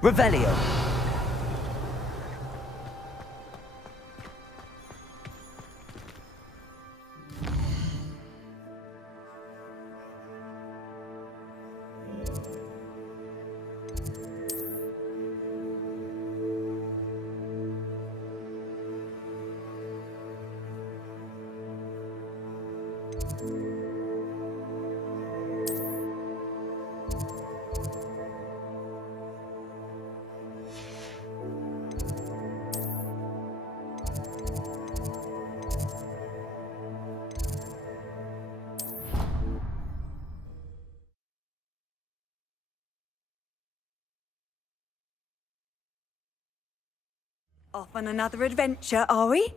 Revelio. Off on another adventure, are we?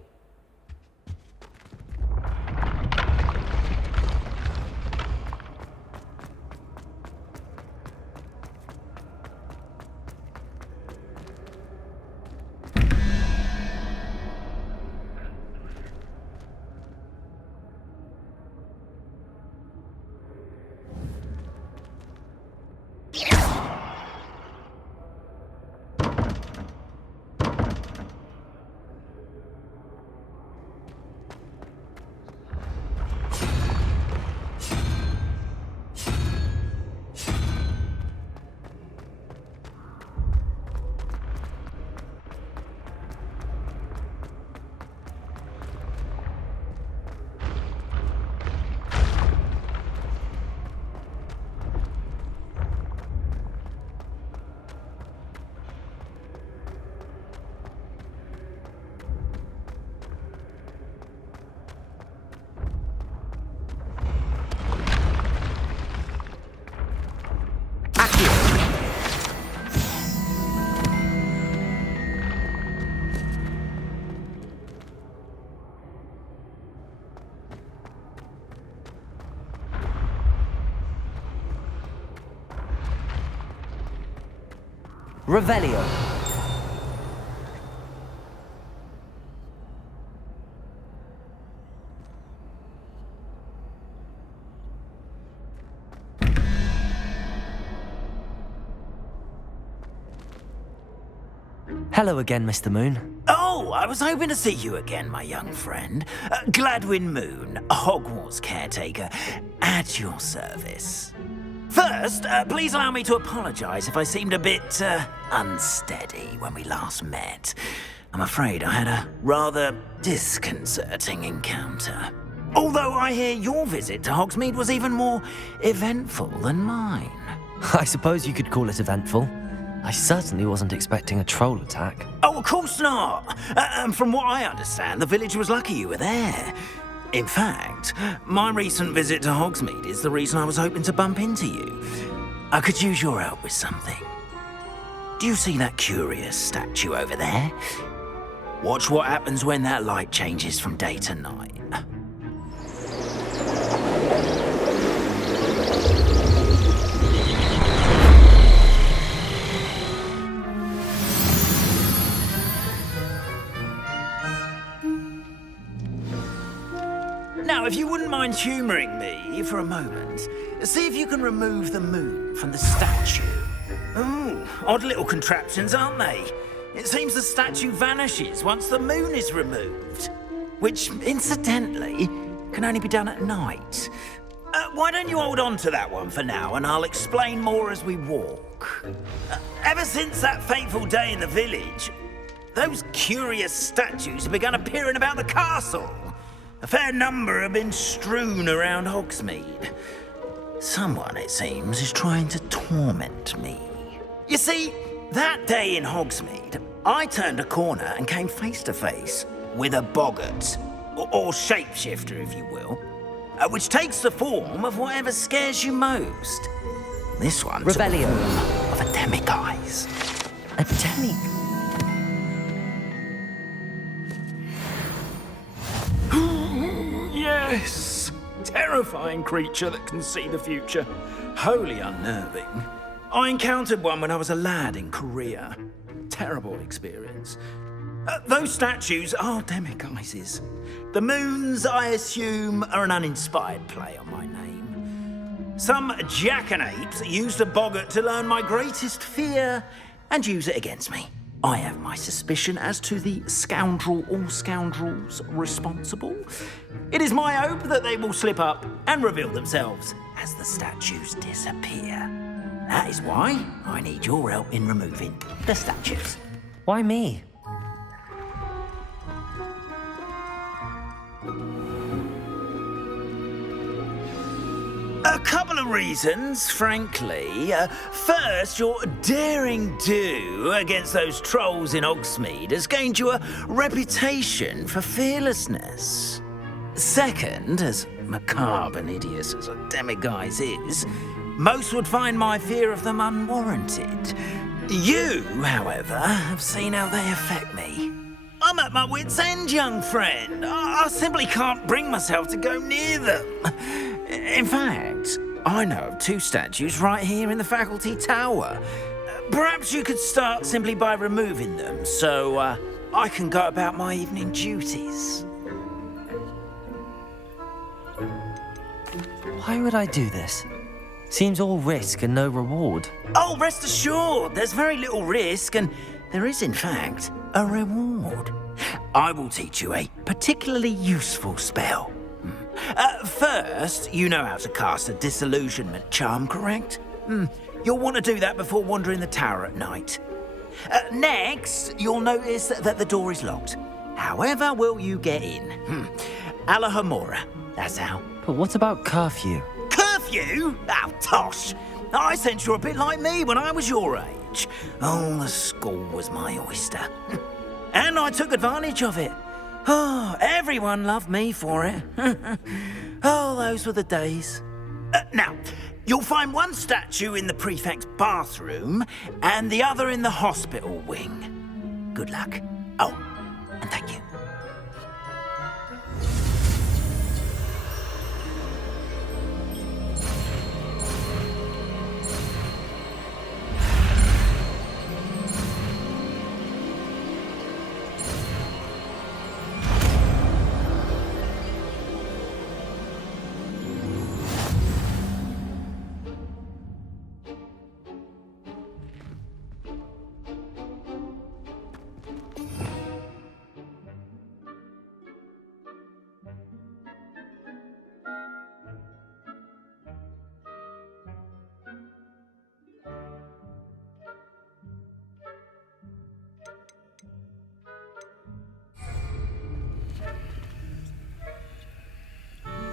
Revelio. Hello again, Mr. Moon. Oh, I was hoping to see you again, my young friend. Gladwin Moon, Hogwarts caretaker, at your service. First, please allow me to apologize if I seemed a bit, unsteady when we last met. I'm afraid I had a rather disconcerting encounter. Although I hear your visit to Hogsmeade was even more eventful than mine. I suppose you could call it eventful. I certainly wasn't expecting a troll attack. Oh, of course not! And from what I understand, the village was lucky you were there. In fact, my recent visit to Hogsmeade is the reason I was hoping to bump into you. I could use your help with something. Do you see that curious statue over there? Watch what happens when that light changes from day to night. Now, if you wouldn't mind humouring me for a moment, see if you can remove the moon from the statue. Ooh, odd little contraptions, aren't they? It seems the statue vanishes once the moon is removed. Which, incidentally, can only be done at night. Why don't you hold on to that one for now, and I'll explain more as we walk. Ever since that fateful day in the village, those curious statues have begun appearing about the castle. A fair number have been strewn around Hogsmeade. Someone, it seems, is trying to torment me. You see, that day in Hogsmeade, I turned a corner and came face to face with a boggart, or shapeshifter, if you will, which takes the form of whatever scares you most. This one took the Revelio. form of a demiguise. A demi... Yes! Terrifying creature that can see the future. Wholly unnerving. I encountered one when I was a lad in Korea. Terrible experience. Those statues are demiguises. The moons, I assume, are an uninspired play on my name. Some jackanapes used a boggart to learn my greatest fear and use it against me. I have my suspicion as to the scoundrel or scoundrels responsible. It is my hope that they will slip up and reveal themselves as the statues disappear. That is why I need your help in removing the statues. Why me? A couple of reasons, frankly. First, your daring do against those trolls in Hogsmeade has gained you a reputation for fearlessness. Second, as macabre and hideous as a demiguise is, most would find my fear of them unwarranted. You, however, have seen how they affect me. I'm at my wit's end, young friend. I simply can't bring myself to go near them. In fact, I know of 2 statues right here in the faculty tower. Perhaps you could start simply by removing them so I can go about my evening duties. Why would I do this? Seems all risk and no reward. Oh, rest assured, there's very little risk, and there is, in fact, a reward. I will teach you a particularly useful spell. First, you know how to cast a disillusionment charm, correct? You'll want to do that before wandering the tower at night. Next, you'll notice that the door is locked. However will you get in? Alahomora, that's how. But what about curfew? Curfew? Oh, tosh. I sense you're a bit like me when I was your age. Oh, the school was my oyster. And I took advantage of it. Oh, everyone loved me for it. Oh, those were the days. Now, you'll find one statue in the prefect's bathroom and the other in the hospital wing. Good luck. Oh, and thank you.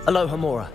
Alohomora.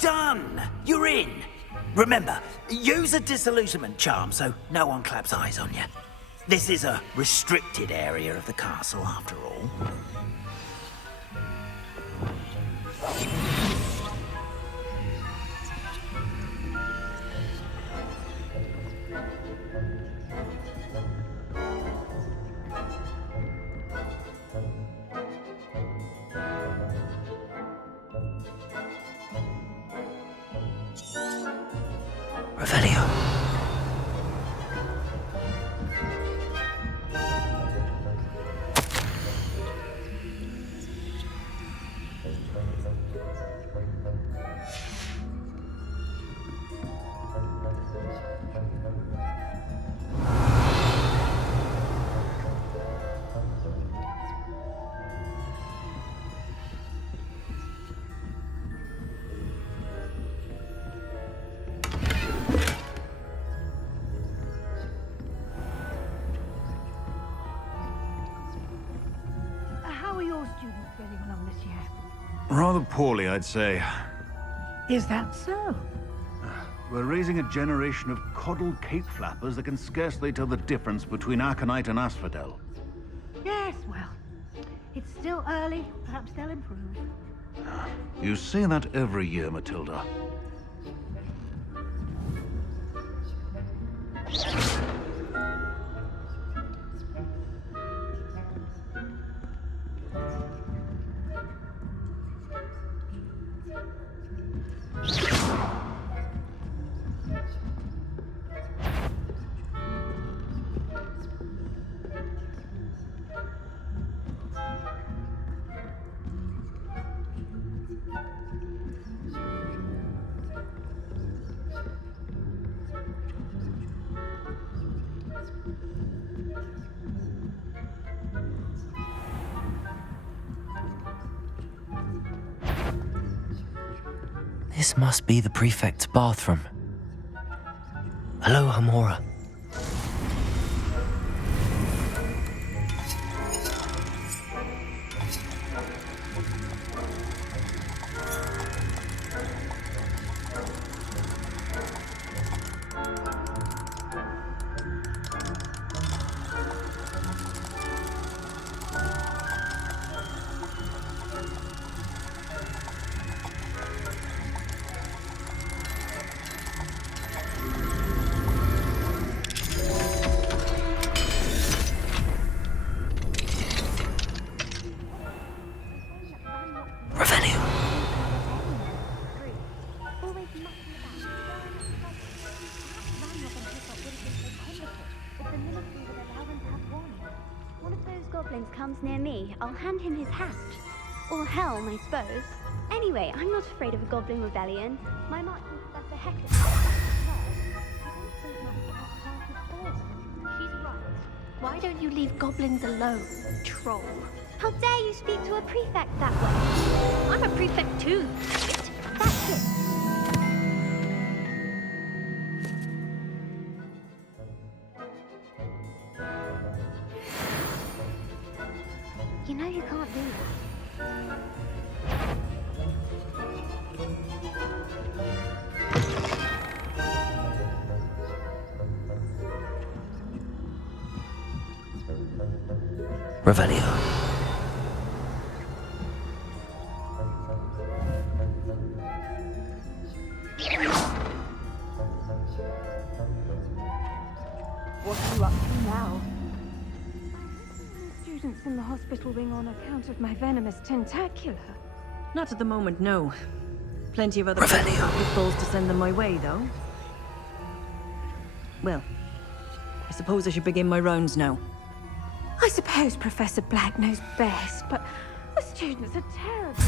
Done! You're in! Remember, use a disillusionment charm so no one claps eyes on you. This is a restricted area of the castle, after all. Revelio. monsieur? Rather poorly, I'd say. Is that so? We're raising a generation of coddled cape flappers that can scarcely tell the difference between aconite and asphodel. Yes, well, it's still early. Perhaps they'll improve. You say that every year, Matilda. This must be the prefect's bathroom. Hello, Hamora. Comes near me, I'll hand him his hat. Or helm, I suppose. Anyway, I'm not afraid of a goblin rebellion. My mark that's the heck of She's right. Why don't you leave goblins alone, troll? How dare you speak to a prefect that way? I'm a prefect too. That's it. You know you can't do that. Revelio. What are you up to now? Students in the hospital wing on account of my venomous tentacula. Not at the moment, no. Plenty of other Revelio. pitfalls to send them my way, though. Well, I suppose I should begin my rounds now. I suppose Professor Black knows best, but the students are terrible.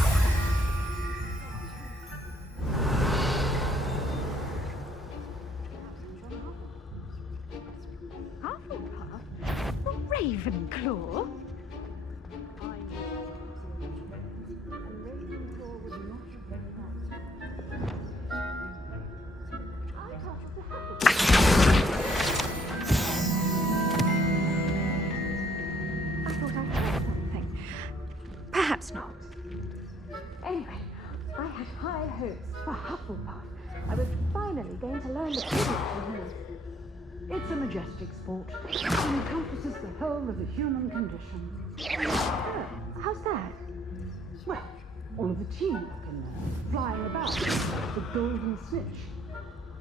Hufflepuff? Ravenclaw? Perhaps not. Anyway, I had high hopes for Hufflepuff. I was finally going to learn the Quidditch from him. It's a majestic sport. It encompasses the whole of the human condition. Oh, how's that? Well, all of the teamwork in there, flying about, the golden snitch.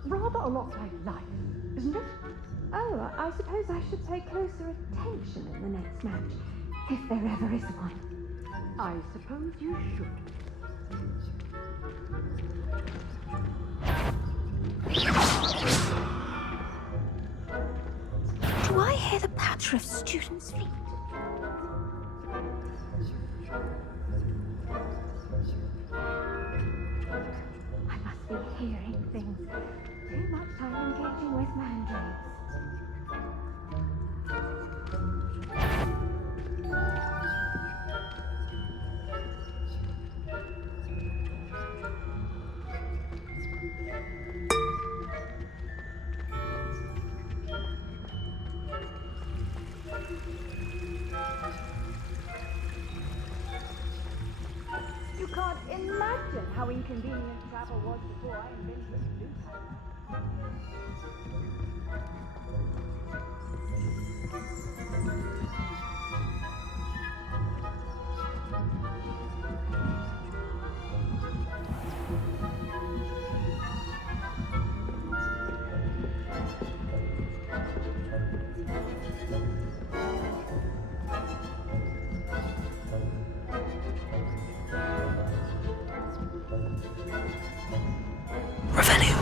Rather a lot like life, isn't it? Oh, I suppose I should pay closer attention in the next match, if there ever is one. I suppose you should. Do I hear the patter of students' feet? I must be hearing things. Too much time engaging with mandrakes. inconvenient travel was before I invented a blue time. Revelio.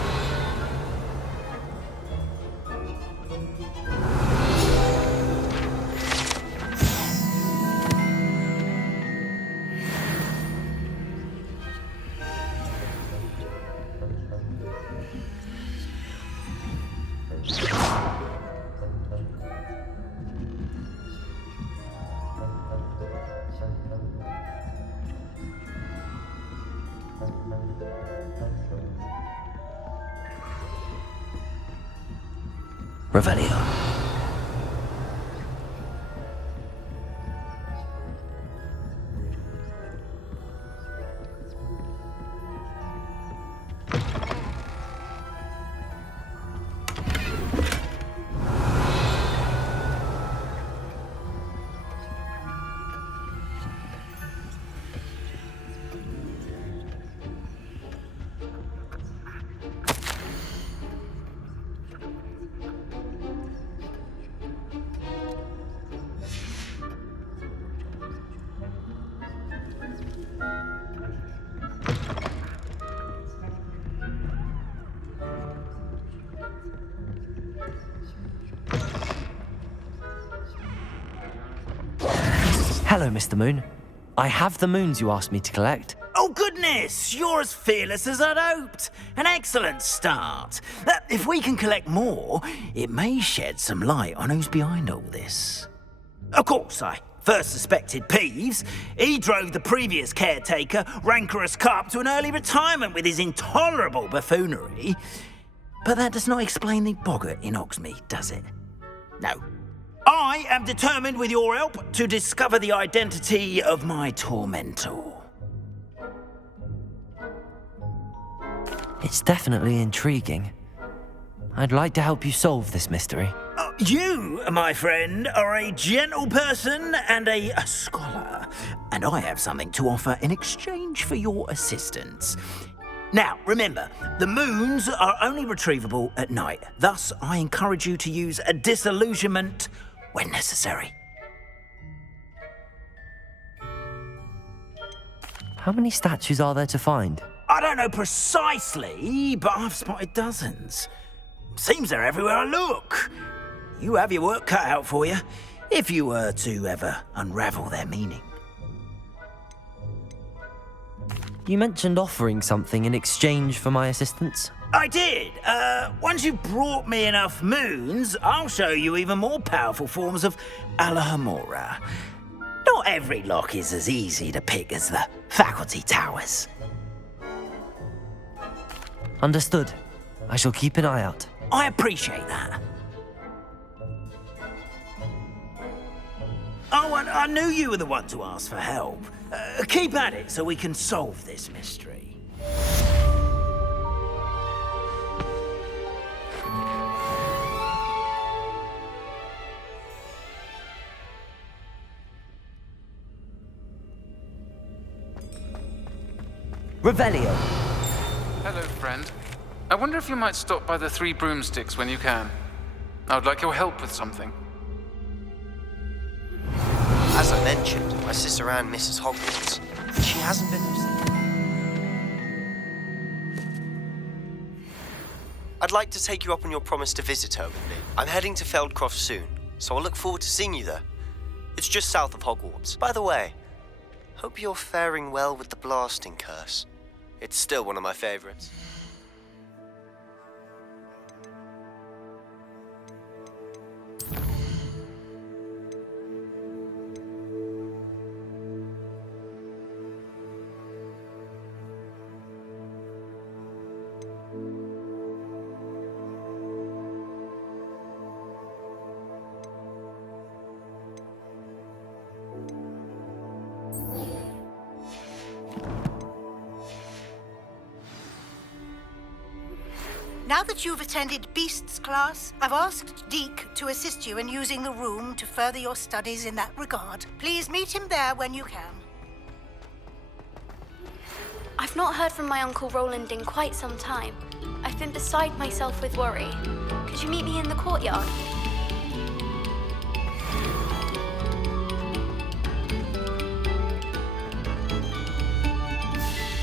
Revelio. Hello, Mr. Moon. I have the moons you asked me to collect. Oh, goodness! You're as fearless as I'd hoped. An excellent start. If we can collect more, it may shed some light on who's behind all this. Of course, I first suspected Peeves. He drove the previous caretaker, Rancorous Carp, to an early retirement with his intolerable buffoonery. But that does not explain the boggart in Hogsmeade, does it? No. I am determined, with your help, to discover the identity of my tormentor. It's definitely intriguing. I'd like to help you solve this mystery. You, my friend, are a gentle person and a scholar, and I have something to offer in exchange for your assistance. Now, remember, the moons are only retrievable at night. Thus, I encourage you to use a disillusionment when necessary. How many statues are there to find? I don't know precisely, but I've spotted dozens. Seems they're everywhere I look. You have your work cut out for you, if you were to ever unravel their meaning. You mentioned offering something in exchange for my assistance. I did. Once you've brought me enough moons, I'll show you even more powerful forms of Alohomora. Not every lock is as easy to pick as the faculty towers. Understood. I shall keep an eye out. I appreciate that. Oh, and I knew you were the one to ask for help. Keep at it so we can solve this mystery. Revelio. Hello, friend. I wonder if you might stop by the Three Broomsticks when you can. I would like your help with something. As I mentioned, my sister Anne misses Hogwarts. She hasn't been... I'd like to take you up on your promise to visit her with me. I'm heading to Feldcroft soon, so I'll look forward to seeing you there. It's just south of Hogwarts. By the way, hope you're faring well with the blasting curse. It's still one of my favorites. Now that you've attended Beasts class, I've asked Deke to assist you in using the room to further your studies in that regard. Please meet him there when you can. I've not heard from my Uncle Roland in quite some time. I've been beside myself with worry. Could you meet me in the courtyard?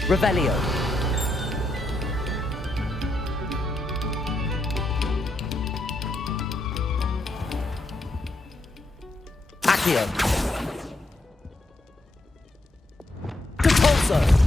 Revelio. Accio. Depulso.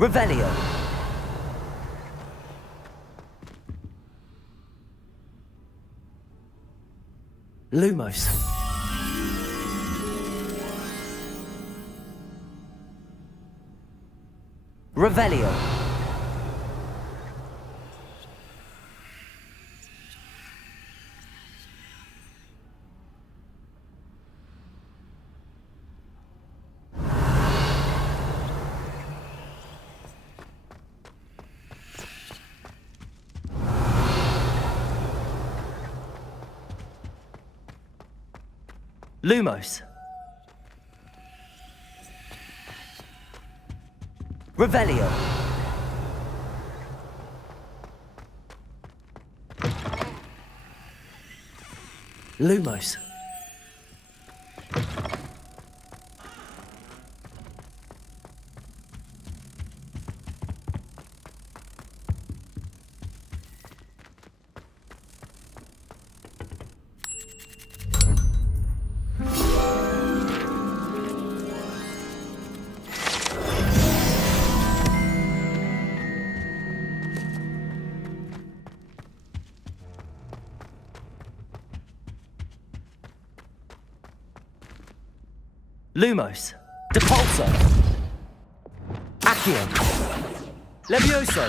Revelio. Lumos. Revelio. Lumos. Revelio. Lumos. Lumos. Depulso. Accio. Levioso.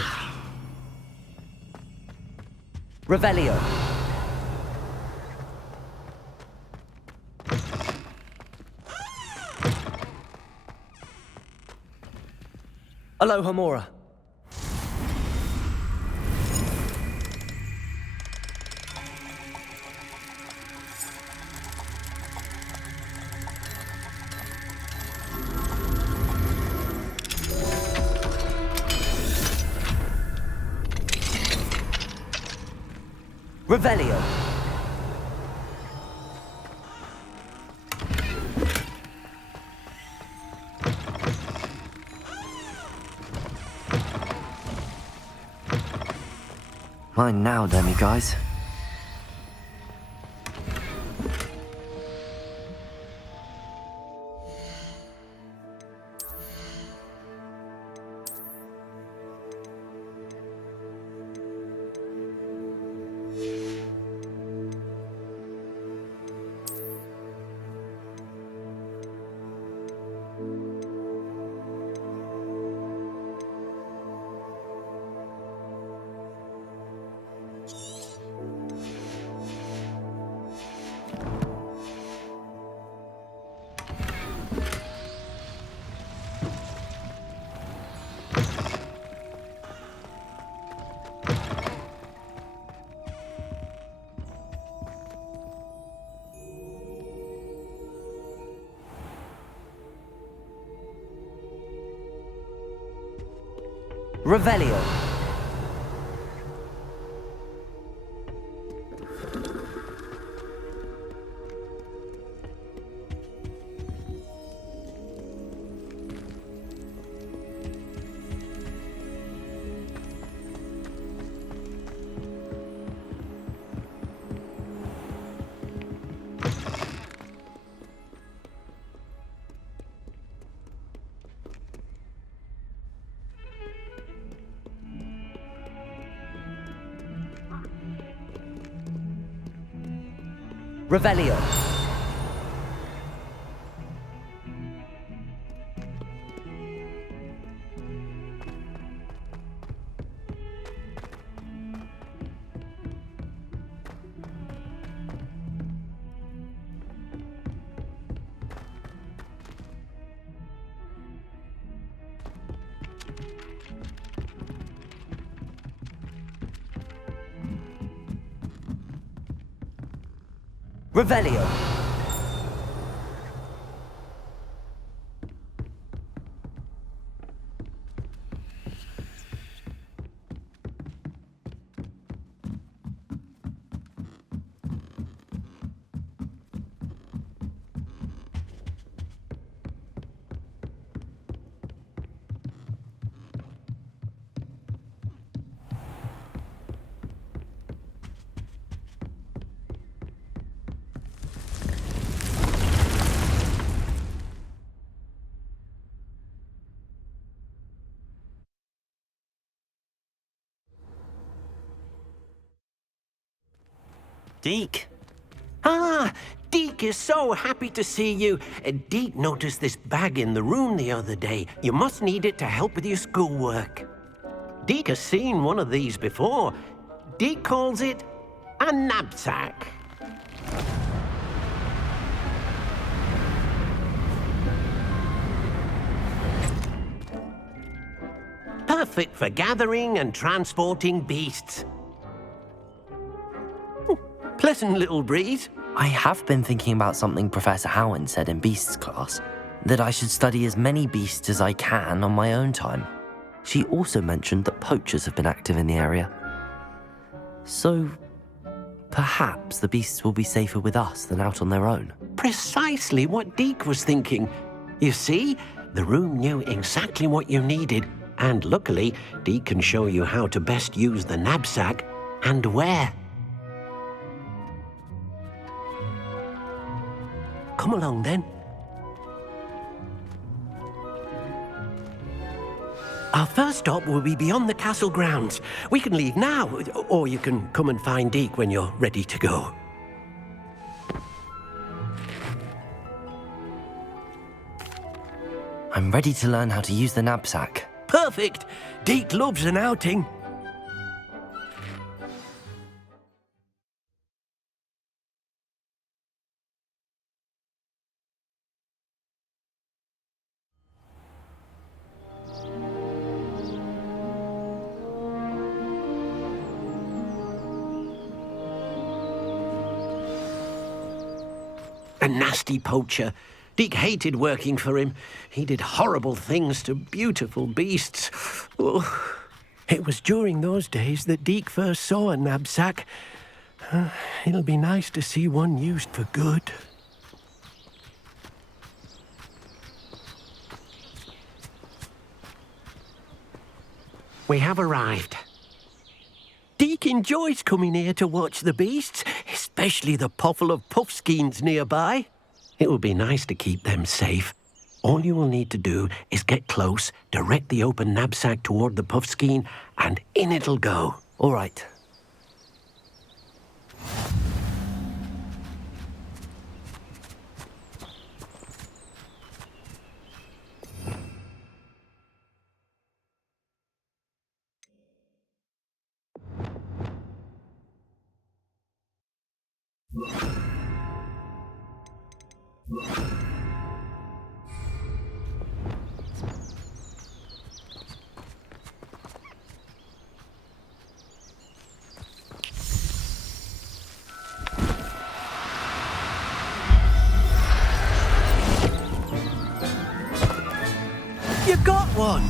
Revelio. Alohomora. Revelio. Mine now, demiguys. Revelio. Revelio. Revelio. Deke. Ah, Deke is so happy to see you. Deke noticed this bag in the room the other day. You must need it to help with your schoolwork. Deke has seen one of these before. Deke calls it a knapsack. Perfect for gathering and transporting beasts. Pleasant little breeze. I have been thinking about something Professor Howard said in Beasts class, that I should study as many beasts as I can on my own time. She also mentioned that poachers have been active in the area. So, perhaps the beasts will be safer with us than out on their own. Precisely what Deke was thinking. You see, the room knew exactly what you needed, and luckily, Deke can show you how to best use the knapsack and where. Come along, then. Our first stop will be beyond the castle grounds. We can leave now, or you can come and find Deke when you're ready to go. I'm ready to learn how to use the knapsack. Perfect! Deke loves an outing. A nasty poacher. Deke hated working for him. He did horrible things to beautiful beasts. Oh. It was during those days that Deke first saw a knapsack. It'll be nice to see one used for good. We have arrived. Deke enjoys coming here to watch the beasts, especially the potful of puffskeins nearby. It will be nice to keep them safe. All you will need to do is get close, direct the open knapsack toward the puffskein, and in it'll go. All right. You got one!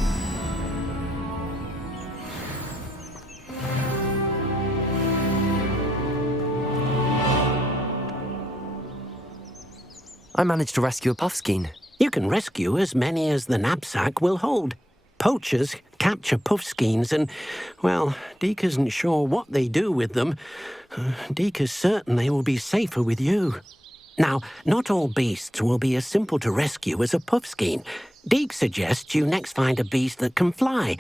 I managed to rescue a puffskein. You can rescue as many as the knapsack will hold. Poachers capture puffskeins and, well, Deke isn't sure what they do with them. Deke is certain they will be safer with you. Now, not all beasts will be as simple to rescue as a puffskein. Deke suggests you next find a beast that can fly.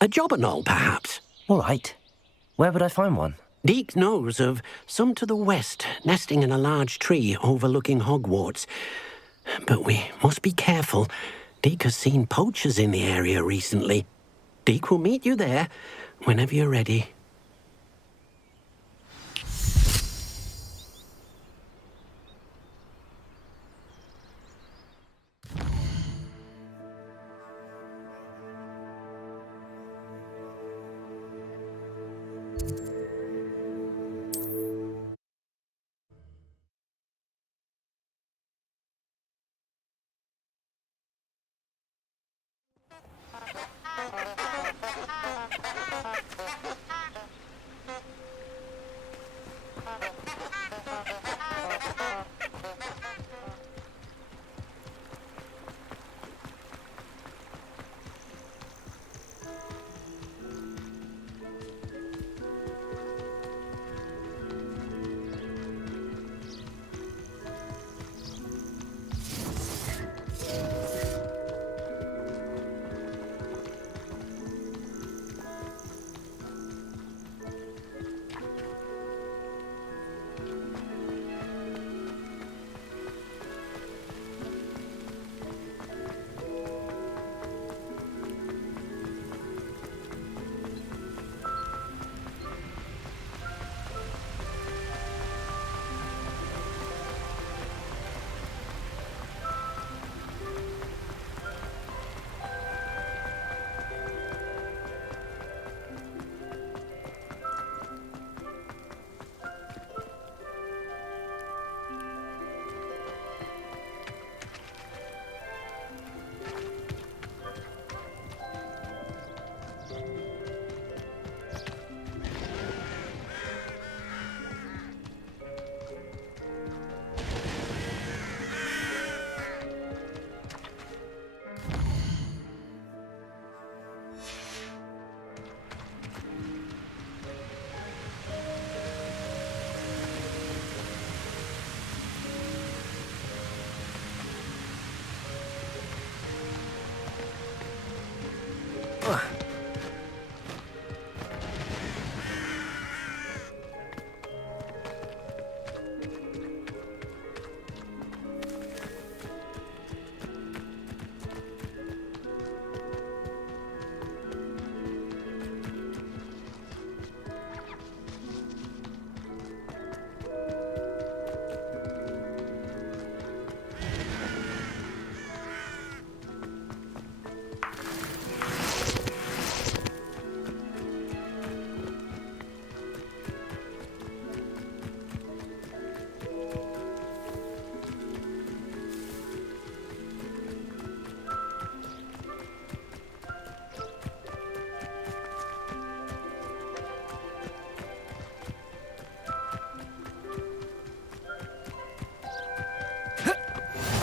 A jobberknoll, perhaps. All right. Where would I find one? Deke knows of some to the west, nesting in a large tree overlooking Hogwarts. But we must be careful. Deke has seen poachers in the area recently. Deke will meet you there whenever you're ready.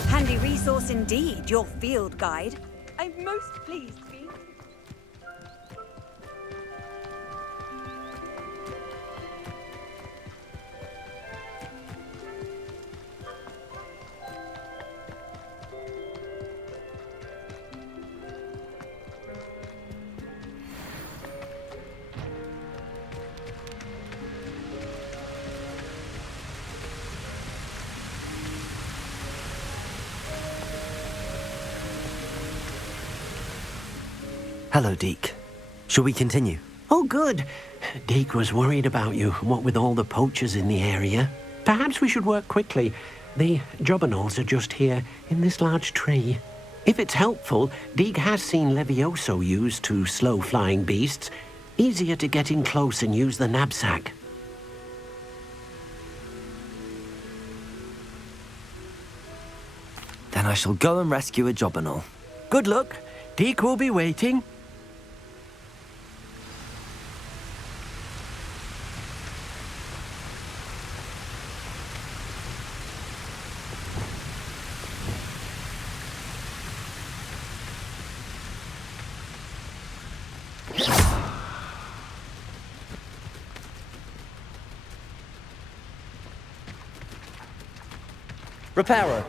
Handy resource indeed, your field guide. I'm most pleased to be. Hello, Deke. Shall we continue? Oh, good. Deke was worried about you, what with all the poachers in the area. Perhaps we should work quickly. The jobberknolls are just here, in this large tree. If it's helpful, Deke has seen Levioso used to slow flying beasts. Easier to get in close and use the knapsack. Then I shall go and rescue a jobberknoll. Good luck. Deke will be waiting. Reparo.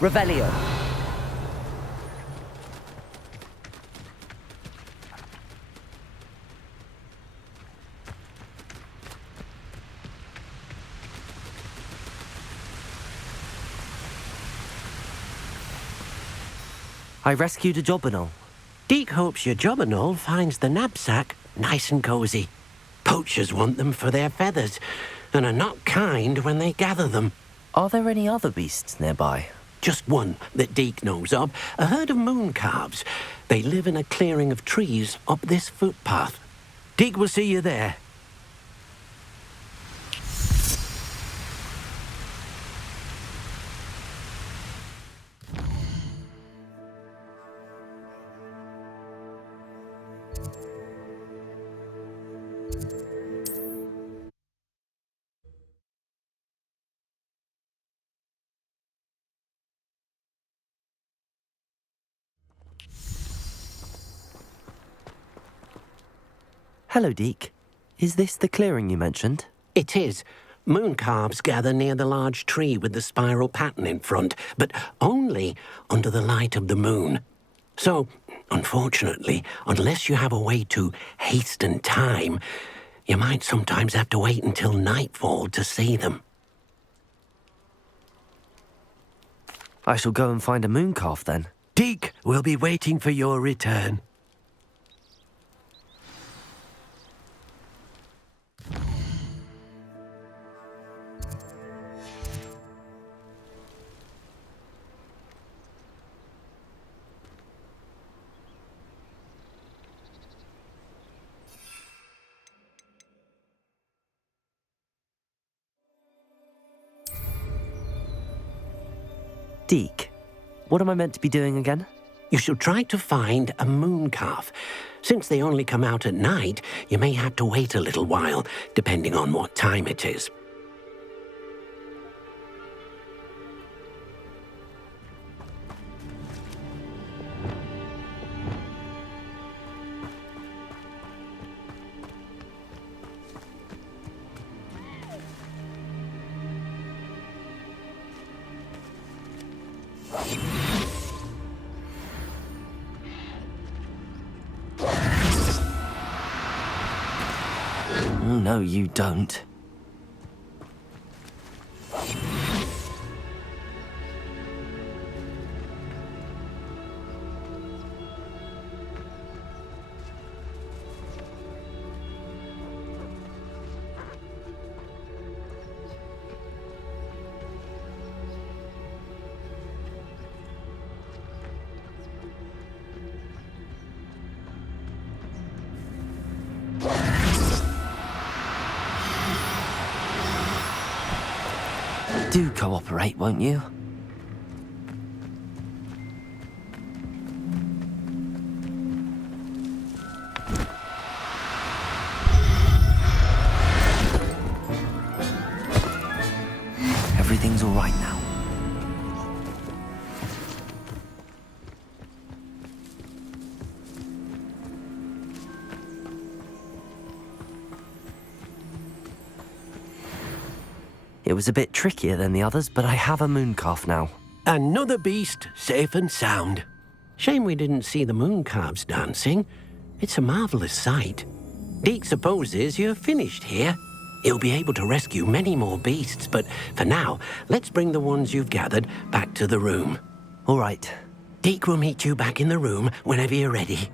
Revelio. I rescued a Jobberknoll. Deke hopes your Jobberknoll finds the knapsack nice and cozy. Poachers want them for their feathers, and are not kind when they gather them. Are there any other beasts nearby? Just one that Deke knows of, a herd of mooncalves. They live in a clearing of trees up this footpath. Deke will see you there. Hello, Deke. Is this the clearing you mentioned? It is. Mooncalves gather near the large tree with the spiral pattern in front, but only under the light of the moon. So, unfortunately, unless you have a way to hasten time, you might sometimes have to wait until nightfall to see them. I shall go and find a mooncalf then. Deke will be waiting for your return. Deke, what am I meant to be doing again? You shall try to find a mooncalf. Since they only come out at night, you may have to wait a little while, depending on what time it is. No, you don't. Do cooperate, won't you? Everything's all right now. It was a bit trickier than the others, but I have a mooncalf now. Another beast, safe and sound. Shame we didn't see the mooncalves dancing. It's a marvelous sight. Deke supposes you're finished here. He'll be able to rescue many more beasts, but for now, let's bring the ones you've gathered back to the room. All right. Deke will meet you back in the room whenever you're ready.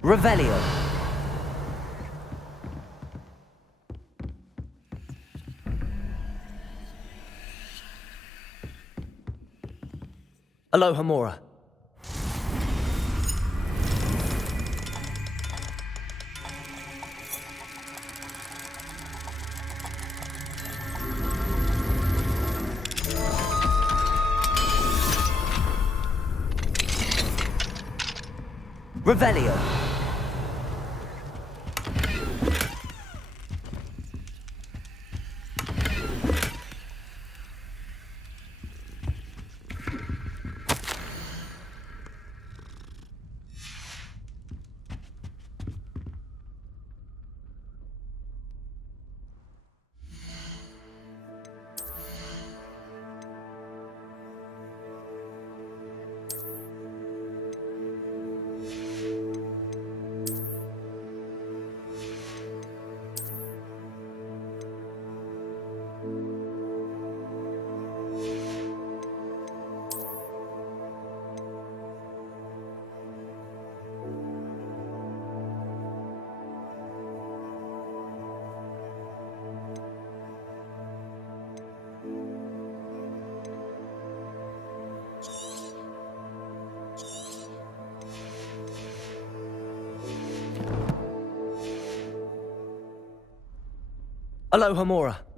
Revelio. Aloha Mora. Revelio. Aloha Mora.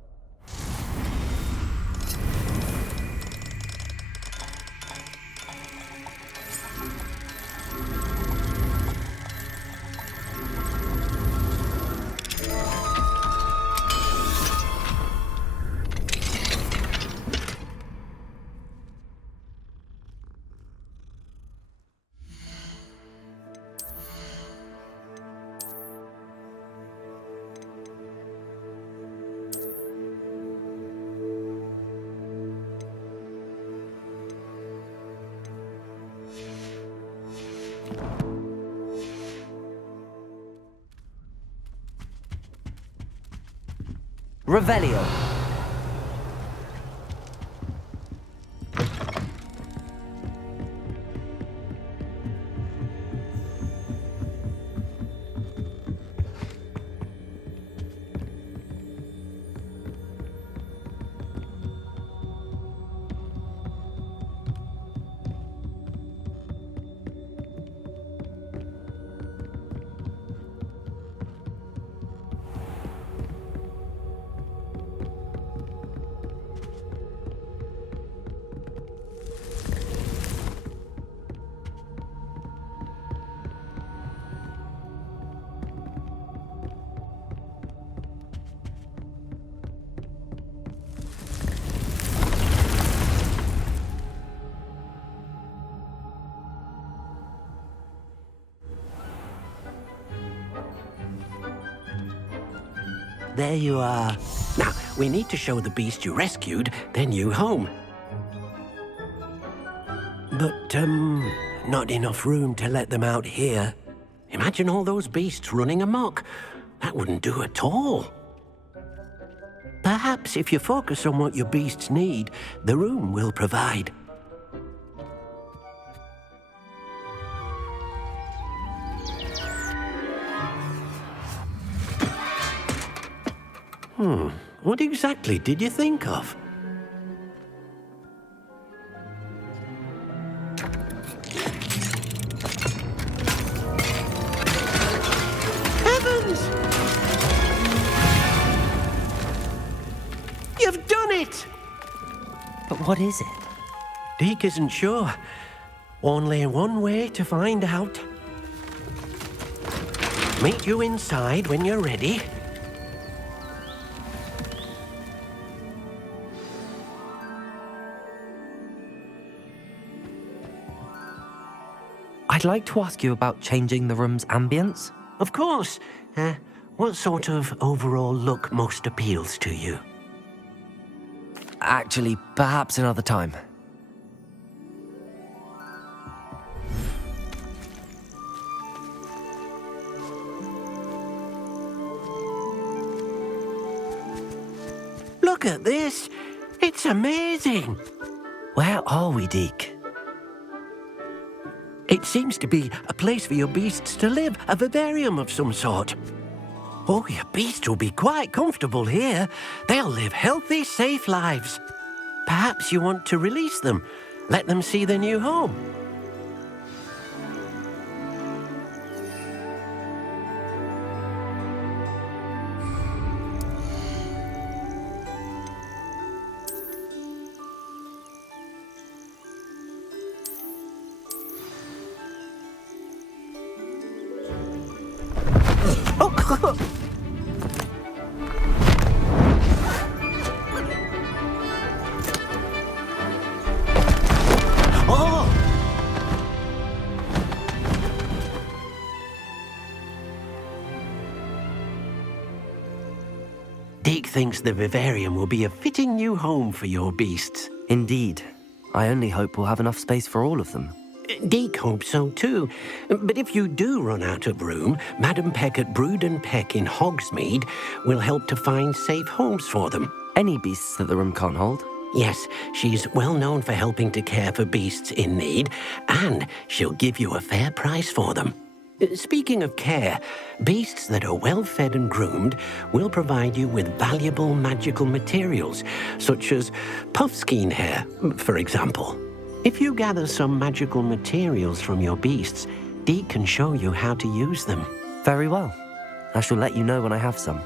Revelio. There you are. Now, we need to show the beast you rescued their new home. But, not enough room to let them out here. Imagine all those beasts running amok. That wouldn't do at all. Perhaps if you focus on what your beasts need, the room will provide. What exactly did you think of? Heavens! You've done it! But what is it? Deke isn't sure. Only one way to find out. Meet you inside when you're ready. I'd like to ask you about changing the room's ambience. Of course. What sort of overall look most appeals to you? Actually, perhaps another time. Look at this. It's amazing. Where are we, Deke? It seems to be a place for your beasts to live, a vivarium of some sort. Oh, your beasts will be quite comfortable here. They'll live healthy, safe lives. Perhaps you want to release them, let them see their new home. Deke thinks the vivarium will be a fitting new home for your beasts. Indeed. I only hope we'll have enough space for all of them. Deke hopes so too. But if you do run out of room, Madam Peck at Brood and Peck in Hogsmeade will help to find safe homes for them. Any beasts that the room can't hold? Yes, she's well known for helping to care for beasts in need, and she'll give you a fair price for them. Speaking of care, beasts that are well fed and groomed will provide you with valuable magical materials, such as puffskein hair, for example. If you gather some magical materials from your beasts, Deke can show you how to use them. Very well. I shall let you know when I have some.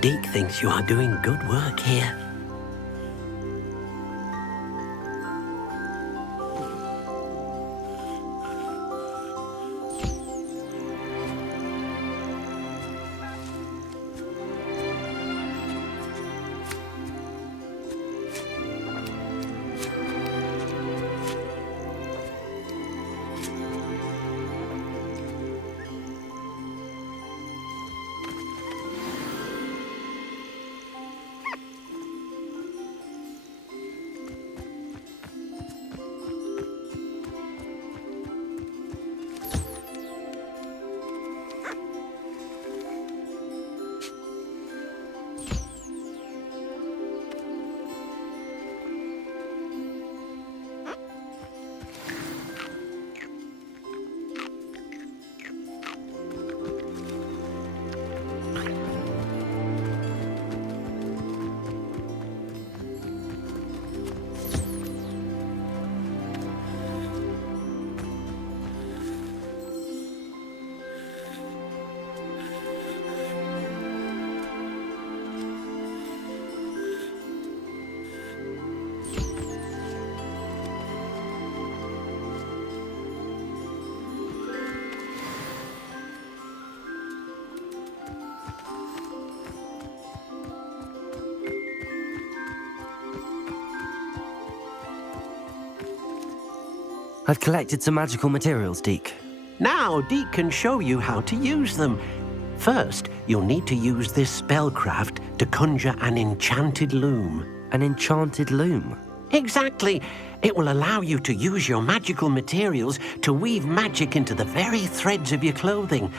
Deke thinks you are doing good work here. I've collected some magical materials, Deke. Now Deke can show you how to use them. First, you'll need to use this spellcraft to conjure an enchanted loom. An enchanted loom? Exactly. It will allow you to use your magical materials to weave magic into the very threads of your clothing,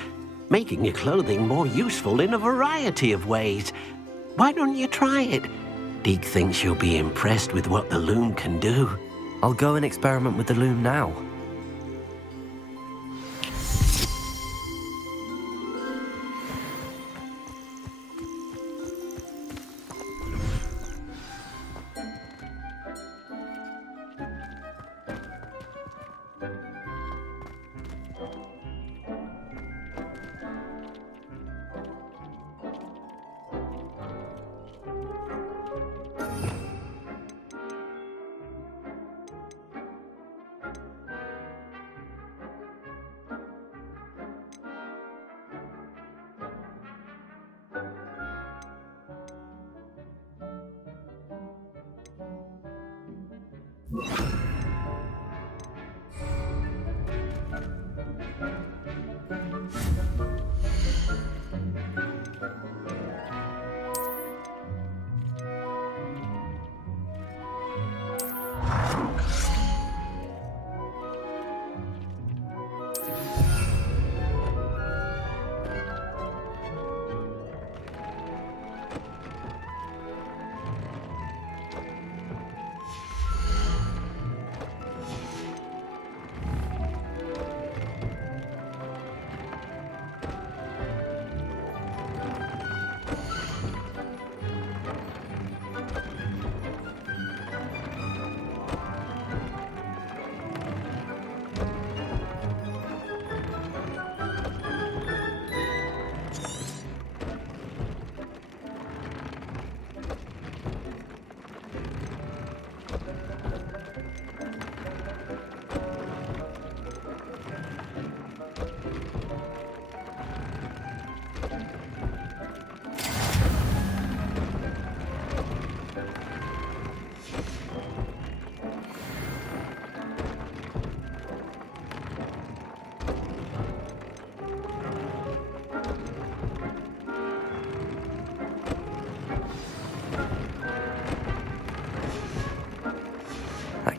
making your clothing more useful in a variety of ways. Why don't you try it? Deke thinks you'll be impressed with what the loom can do. I'll go and experiment with the loom now.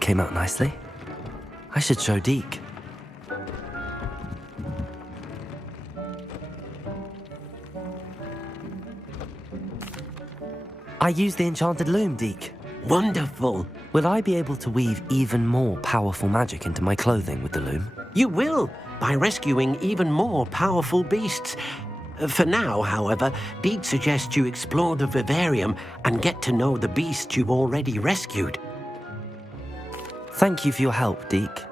came out nicely. I should show Deke. I used the enchanted loom, Deke. Wonderful. Will I be able to weave even more powerful magic into my clothing with the loom? You will, by rescuing even more powerful beasts. For now, however, Deke suggests you explore the vivarium and get to know the beasts you've already rescued. Thank you for your help, Deke.